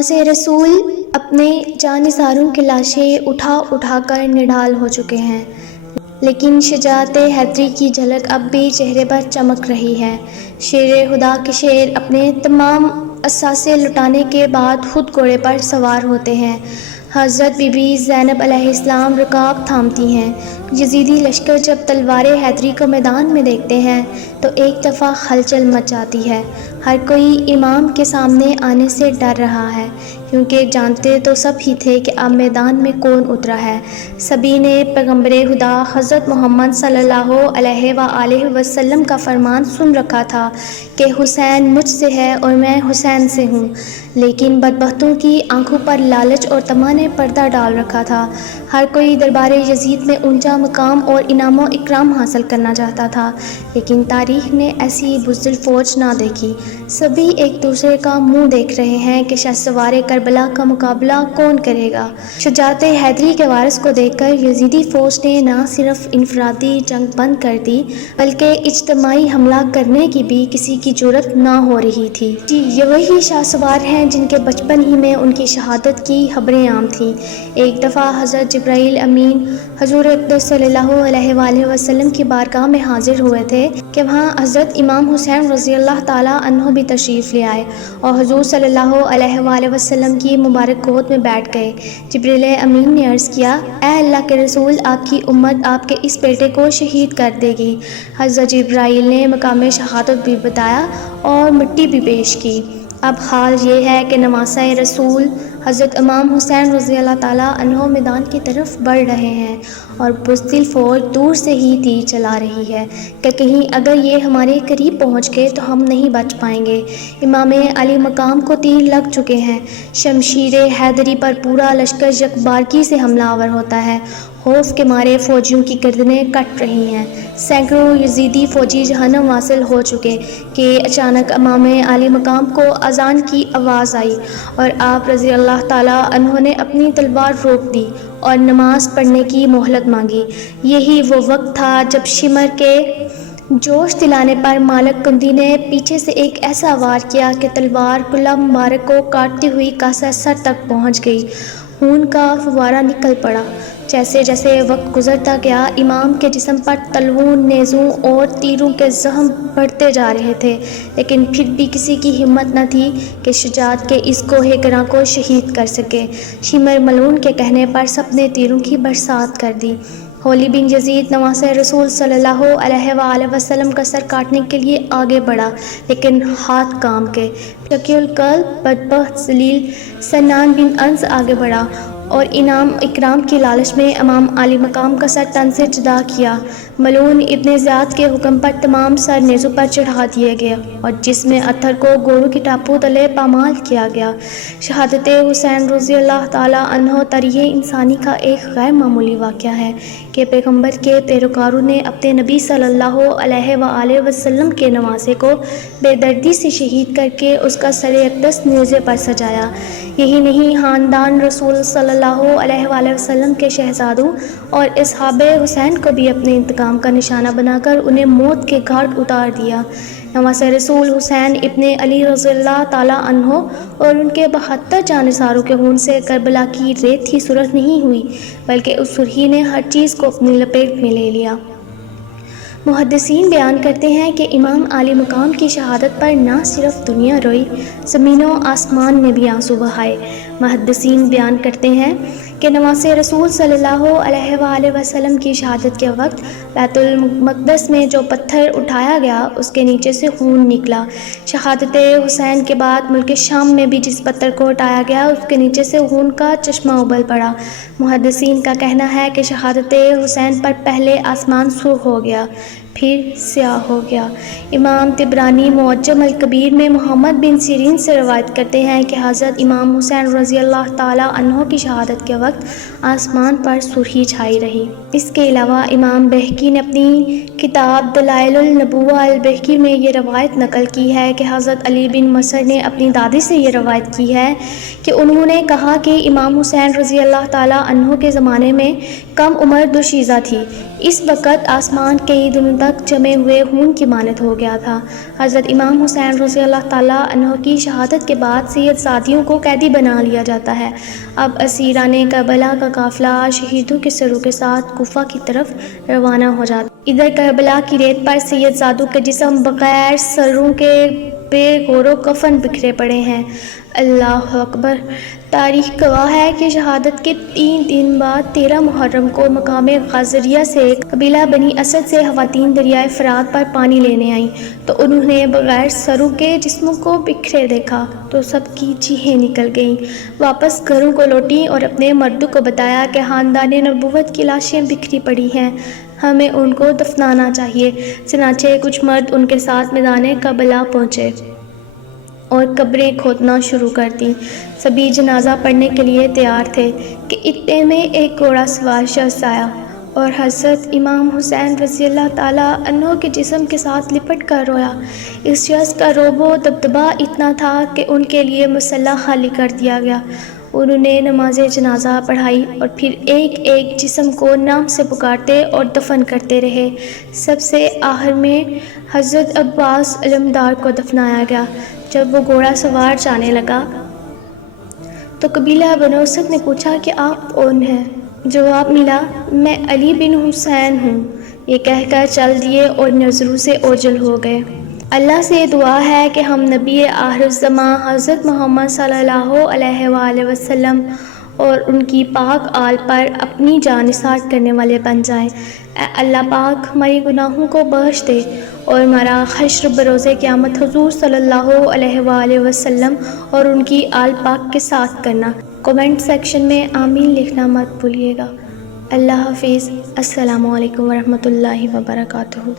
نواز رسول اپنے جانثاروں کی لاشیں اٹھا کر نڈال ہو چکے ہیں، لیکن شجاعت حیدری کی جھلک اب بھی چہرے پر چمک رہی ہے۔ شیر خدا کے شیر اپنے تمام اثاثے لٹانے کے بعد خود گھوڑے پر سوار ہوتے ہیں۔ حضرت بی بی زینب علیہ السلام رکاب تھامتی ہیں۔ یزیدی لشکر جب تلوار حیدری کو میدان میں دیکھتے ہیں تو ایک دفعہ ہلچل مچ جاتی ہے۔ ہر کوئی امام کے سامنے آنے سے ڈر رہا ہے، کیونکہ جانتے تو سب ہی تھے کہ اب میدان میں کون اترا ہے۔ سبھی نے پیغمبر خدا حضرت محمد صلی اللہ علیہ وآلہ وسلم کا فرمان سن رکھا تھا کہ حسین مجھ سے ہے اور میں حسین سے ہوں، لیکن بدبختوں کی آنکھوں پر لالچ اور طمع نے پردہ ڈال رکھا تھا۔ ہر کوئی دربار یزید میں اونچا مقام اور انعام و اکرام حاصل کرنا چاہتا تھا، لیکن تاریخ نے ایسی بزدل فوج نہ دیکھی۔ سبھی ایک دوسرے کا منہ دیکھ رہے ہیں کہ شہسوار کربلا کا مقابلہ کون کرے گا۔ شجاعت حیدری کے وارث کو دیکھ کر یزیدی فوج نے نہ صرف انفرادی جنگ بند کر دی، بلکہ اجتماعی حملہ کرنے کی بھی کسی کی جرأت نہ ہو رہی تھی۔ یہ وہی شہسوار ہیں جن کے بچپن ہی میں ان کی شہادت کی خبریں عام تھیں۔ ایک دفعہ حضرت جبرائیل امین حضور اقدس صلی اللہ علیہ وآلہ وسلم کی بارگاہ میں حاضر ہوئے تھے کہ وہاں حضرت امام حسین رضی اللہ تعالیٰ عنہ بھی تشریف لے آئے اور حضور صلی اللہ علیہ وآلہ وسلم کی مبارک گود میں بیٹھ گئے۔ جبرائیل امین نے عرض کیا، اے اللہ کے رسول، آپ کی امت آپ کے اس بیٹے کو شہید کر دے گی۔ حضرت جبرائیل نے مقام شہادت بھی بتایا اور مٹی بھی پیش کی۔ اب حال یہ ہے کہ نواسہ رسول حضرت امام حسین رضی اللہ تعالیٰ عنہ میدان کی طرف بڑھ رہے ہیں اور بزدل فوج دور سے ہی تیر چلا رہی ہے کہ کہیں اگر یہ ہمارے قریب پہنچ گئے تو ہم نہیں بچ پائیں گے۔ امام علی مقام کو تیر لگ چکے ہیں۔ شمشیر حیدری پر پورا لشکر یکبارگی سے حملہ آور ہوتا ہے۔ خوف کے مارے فوجیوں کی گردنیں کٹ رہی ہیں۔ سینکڑوں یزیدی فوجی جہنم واصل ہو چکے کہ اچانک امام علی مقام کو اذان کی آواز آئی اور آپ رضی اللہ تعالیٰ عنہ نے اپنی تلوار روک دی اور نماز پڑھنے کی مہلت مانگی۔ یہی وہ وقت تھا جب شمر کے جوش دلانے پر مالک کندی نے پیچھے سے ایک ایسا وار کیا کہ تلوار قلعہ مبارک کو کاٹتی ہوئی کاسہ سر تک پہنچ گئی۔ خون کا فوارہ نکل پڑا۔ جیسے جیسے وقت گزرتا گیا، امام کے جسم پر تلووں، نیزوں اور تیروں کے زخم بڑھتے جا رہے تھے، لیکن پھر بھی کسی کی ہمت نہ تھی کہ شجاعت کے اس کوہ گراں کو شہید کر سکے۔ شمر ملعون کے کہنے پر سب نے تیروں کی برسات کر دی۔ ہولی بن یزید نواسہ رسول صلی اللہ علیہ وآلہ وسلم کا سر کاٹنے کے لیے آگے بڑھا، لیکن ہاتھ کام کے۔ شقی القلب بدبخت ذلیل سنان بن انس آگے بڑھا اور انعام اکرام کی لالچ میں امام علی مقام کا سر تن سے جدا کیا۔ ملعون ابن زیاد کے حکم پر تمام سر نیزوں پر چڑھا دیے گئے اور جسم اطہر کو گھوڑوں کی ٹاپوں تلے پامال کیا گیا۔ شہادت حسین رضی اللہ تعالیٰ عنہ تاریخ انسانی کا ایک غیر معمولی واقعہ ہے کہ پیغمبر کے پیروکاروں نے اپنے نبی صلی اللہ علیہ وآلہ وسلم کے نواسے کو بے دردی سے شہید کر کے اس کا سر اقدس نیزے پر سجایا۔ یہی نہیں، خاندان رسول صلی اللہ علیہ وآلہ وسلم کے شہزادوں اور اصحاب حسین کو بھی اپنے انتقام کا نشانہ بنا کر انہیں موت کے گھاٹ اتار دیا۔ نواسہ رسول حسین ابن علی رضی اللہ تعالیٰ عنہ اور ان کے 72 جانثاروں کے خون سے کربلا کی ریت ہی سرخ نہیں ہوئی، بلکہ اس سرخی نے ہر چیز کو اپنی لپیٹ میں لے لیا۔ محدثین بیان کرتے ہیں کہ امام علی مقام کی شہادت پر نہ صرف دنیا روئی، زمین و آسمان نے بھی آنسو بہائے۔ محدثین بیان کرتے ہیں کہ نواسہ رسول صلی اللہ علیہ وآلہ وسلم کی شہادت کے وقت بیت المقدس میں جو پتھر اٹھایا گیا اس کے نیچے سے خون نکلا۔ شہادت حسین کے بعد ملک شام میں بھی جس پتھر کو اٹھایا گیا اس کے نیچے سے خون کا چشمہ ابل پڑا۔ محدثین کا کہنا ہے کہ شہادت حسین پر پہلے آسمان سرخ ہو گیا، پھر سیاہ ہو گیا۔ امام طبرانی معجم الکبیر میں محمد بن سیرین سے روایت کرتے ہیں کہ حضرت امام حسین رضی اللہ تعالیٰ عنہ کی شہادت کے وقت آسمان پر سرخی چھائی رہی۔ اس کے علاوہ امام بہقی نے اپنی کتاب دلائل النبوہ البہقی میں یہ روایت نقل کی ہے کہ حضرت علی بن مصر نے اپنی دادی سے یہ روایت کی ہے کہ انہوں نے کہا کہ امام حسین رضی اللہ تعالیٰ عنہ کے زمانے میں کم عمر دوشیزہ تھی، اس وقت آسمان کئی دنوں تک جمے ہوئے خون کی مانند ہو گیا تھا۔ حضرت امام حسین رضی اللہ تعالیٰ عنہ کی شہادت کے بعد سید سادیوں کو قیدی بنا لیا جاتا ہے۔ اب اسیران کربلا کا قافلہ شہیدوں کے سروں کے ساتھ کوفہ کی طرف روانہ ہو جاتا ہے۔ ادھر کربلا کی ریت پر سید سادوں کے جسم بغیر سروں کے بے غور و کفن بکھرے پڑے ہیں۔ اللہ اکبر! تاریخ گواہ ہے کہ شہادت کے 3 دن بعد 13 محرم کو مقام غازریہ سے قبیلہ بنی اسد سے خواتین دریائے فرات پر پانی لینے آئیں تو انہوں نے بغیر سروں کے جسموں کو بکھرے دیکھا تو سب کی چیخیں نکل گئیں۔ واپس گھروں کو لوٹیں اور اپنے مردوں کو بتایا کہ خاندان نبوت کی لاشیں بکھری پڑی ہیں، ہمیں ان کو دفنانا چاہیے۔ چنانچہ کچھ مرد ان کے ساتھ میدان کربلا پہنچے اور قبریں کھودنا شروع کر دیں۔ سبھی جنازہ پڑھنے کے لیے تیار تھے کہ اتنے میں ایک گھوڑا سوار شخص آیا اور حضرت امام حسین رضی اللہ تعالیٰ عنہ کے جسم کے ساتھ لپٹ کر رویا۔ اس شخص کا رعب و دبدبہ اتنا تھا کہ ان کے لیے مصلی خالی کر دیا گیا۔ انہوں نے نماز جنازہ پڑھائی اور پھر ایک ایک جسم کو نام سے پکارتے اور دفن کرتے رہے۔ سب سے آخر میں حضرت عباس علمدار کو دفنایا گیا۔ جب وہ گھوڑا سوار جانے لگا تو قبیلہ بنو اسد نے پوچھا کہ آپ کون ہیں؟ جواب ملا، میں علی بن حسین ہوں۔ یہ کہہ کر چل دیے اور نظروں سے اوجھل ہو گئے۔ اللہ سے دعا ہے کہ ہم نبی آخر الزماں حضرت محمد صلی اللہ علیہ وآلہ وسلم اور ان کی پاک آل پر اپنی جان نثار کرنے والے بن جائیں۔ اے اللہ پاک ہماری گناہوں کو بخش دے اور ہمارا حشر بروز قیامت حضور صلی اللہ علیہ وآلہ وسلم اور ان کی آل پاک کے ساتھ کرنا۔ کمنٹ سیکشن میں آمین لکھنا مت بھولیے گا۔ اللہ حافظ۔ السلام علیکم ورحمۃ اللہ وبرکاتہ۔